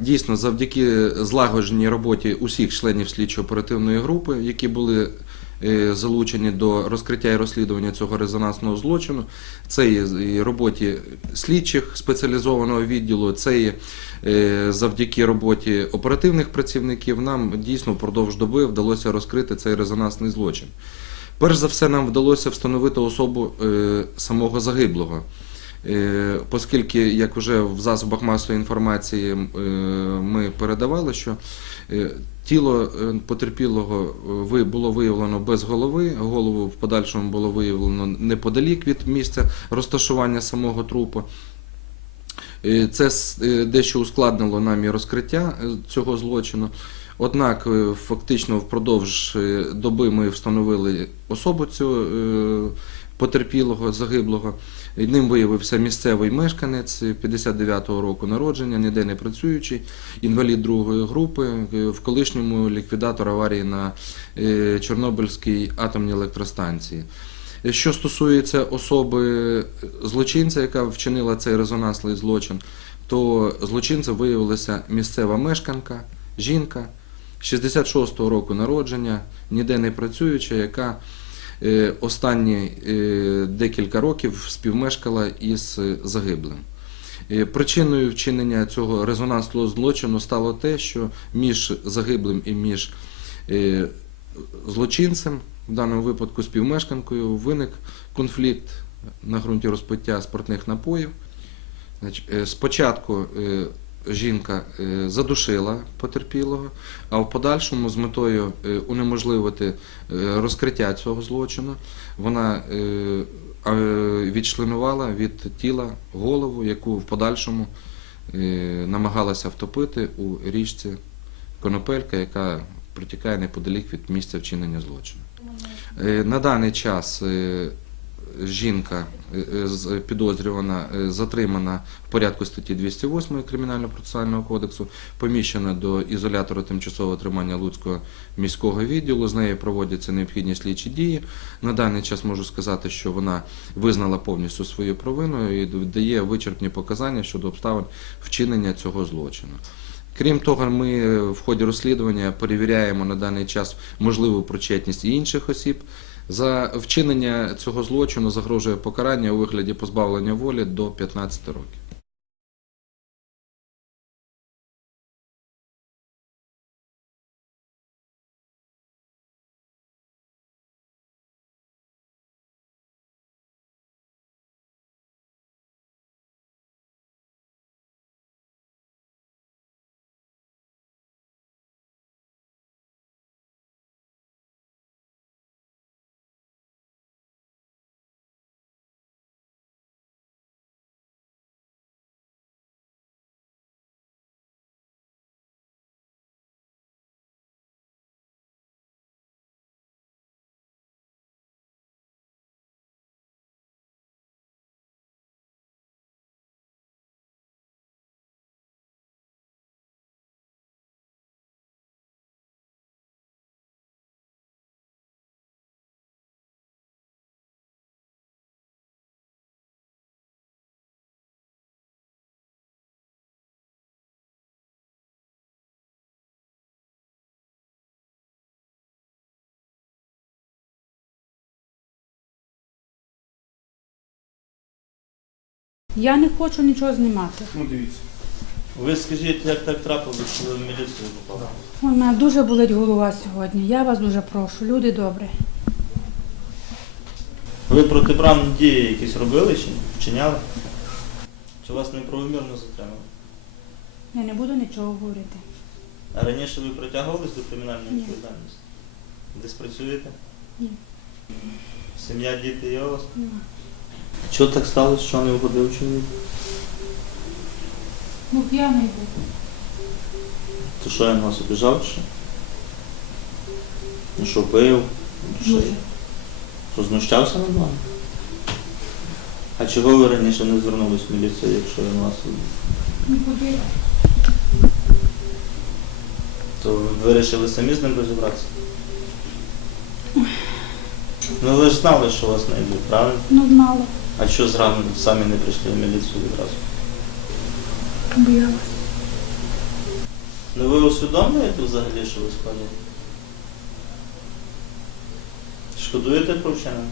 Дійсно, завдяки злагодженій роботі усіх членів слідчо-оперативної групи, які були е, залучені до розкриття і розслідування цього резонансного злочину, це і роботі слідчих спеціалізованого відділу, це є е, завдяки роботі оперативних працівників, нам дійсно впродовж доби вдалося розкрити цей резонансний злочин. Перш за все, нам вдалося встановити особу е, самого загиблого. Е, Оскільки, як вже в засобах масової інформації е, ми передавали, що е, тіло потерпілого було виявлено без голови, голову в подальшому було виявлено неподалік від місця розташування самого трупу. Це дещо ускладнило нам і розкриття цього злочину. Однак, фактично, впродовж доби ми встановили особу цього потерпілого, загиблого. Ним виявився місцевий мешканець 59-го року народження, ніде не працюючий, інвалід другої групи, в колишньому ліквідатор аварії на е, Чорнобильській атомній електростанції. Що стосується особи злочинця, яка вчинила цей резонансний злочин, то злочинцем виявилася місцева мешканка, жінка 66-го року народження, ніде не працююча, яка останні е, декілька років співмешкала із е, загиблим. Е, Причиною вчинення цього резонансного злочину стало те, що між загиблим і між е, злочинцем, в даному випадку співмешканкою, виник конфлікт на ґрунті розпиття спиртних напоїв. Е, Спочатку е, жінка е, задушила потерпілого, а в подальшому з метою е, унеможливити е, розкриття цього злочину, вона відчленувала від тіла голову, яку в подальшому намагалася втопити у річці Конопелька, яка протікає неподалік від місця вчинення злочину. На даний час жінка е, е, з- підозрювана е, затримана в порядку статті 208 Кримінального процесуального кодексу, поміщена до ізолятору тимчасового тримання Луцького міського відділу. З нею проводяться необхідні слідчі дії. На даний час можу сказати, що вона визнала повністю свою провину і дає вичерпні показання щодо обставин вчинення цього злочину. Крім того, ми е, в ході розслідування перевіряємо на даний час можливу причетність інших осіб. За вчинення цього злочину загрожує покарання у вигляді позбавлення волі до 15 років. Я не хочу нічого знімати. Ну дивіться. Ви скажіть, як так трапилося, що ви в міліцію попали? Ой, у мене дуже болить голова сьогодні. Я вас дуже прошу, люди добрі. Ви протиправні дії якісь робили чи вчиняли? Чи вас неправомірно затримали? Я не буду нічого говорити. А раніше ви притягувались до кримінальної Ні. відповідальності? Десь працюєте? Ні. Сім'я, діти є у вас? Нема. Чого так сталося, що не вгодив чоловік? Ну, п'яний був. То що він вас обіжав чи? Ну що, бив? Ну, що? Дуже. Що знущався над вами? А чого ви раніше не звернулись в міліцію, якщо він вас Не ходила. То ви вирішили самі з ним розібратися? Ну ви ж знали, що вас не йдуть, правильно? Ну, знала. А що зразу самі не прийшли в міліцію відразу? Боялась. Ну ви усвідомлюєте взагалі, що ви складі? Шкодуєте про вчинення?